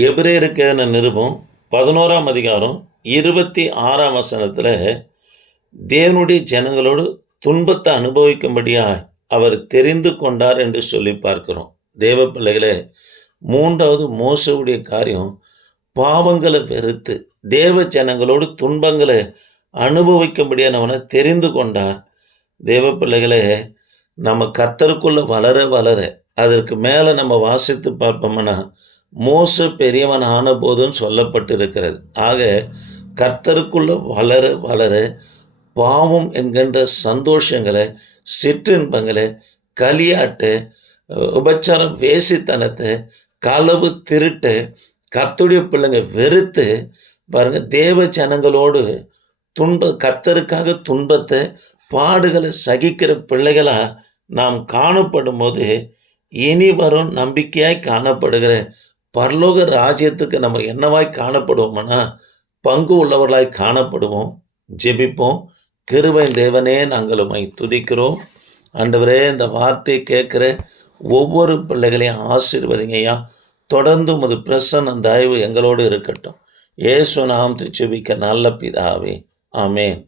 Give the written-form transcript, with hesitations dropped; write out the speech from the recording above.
எபிரேயருக்கு எழுதின நிருபம் 11ஆம் அதிகாரம் 26ஆம் வசனத்தில் தேவனுடைய ஜனங்களோடு துன்பத்தை அனுபவிக்கும்படியாய் அவர் தெரிந்து கொண்டார் என்று சொல்லி பார்க்கிறோம். தேவ பிள்ளைகளே, 3வது மோசவுடைய காரியம் பாவங்களை வெறுத்து தேவ ஜனங்களோடு துன்பங்களை அனுபவிக்கும்படியாக அவனை தெரிந்து கொண்டார். தேவ பிள்ளைகளே, நம்ம கர்த்தருக்குள்ள வளர வளர அதற்கு மேலே நம்ம வாசித்து பார்ப்போம்னா மோச பெரியவன் ஆன போதுன்னு சொல்லப்பட்டிருக்கிறது. ஆக கர்த்தருக்குள்ள வளர வளர பாவம் என்கின்ற சந்தோஷங்களை, சிற்றின்பங்களை, களியாட்டு, உபச்சாரம், வேசித்தனத்தை, களவு, திருட்டு கர்த்தருடைய பிள்ளைங்க வெறுத்து பாருங்க, தேவ ஜனங்களோடு கர்த்தருக்காக துன்பத்தை, பாடுகளை சகிக்கிற பிள்ளைகளா நாம் காணப்படும் போது இனி வரும் நம்பிக்கையாய் காணப்படுகிற பரலோக ராஜ்யத்துக்கு நம்ம என்னவாய் காணப்படுவோம்னா பங்கு உள்ளவர்களாய் காணப்படுவோம். ஜெபிப்போம். கிருபை தேவனே, நாங்கள் உம்மை துதிக்கிறோம். ஆண்டவரே, இந்த வார்த்தையை கேட்குற ஒவ்வொரு பிள்ளைகளையும் ஆசீர்வதிங்கய்யா. தொடர்ந்து உமது பிரசன்ன தயவு எங்களோடு இருக்கட்டும். இயேசு நாமத்தில் ஜெபிக்க நல்ல பிதாவே, ஆமென்.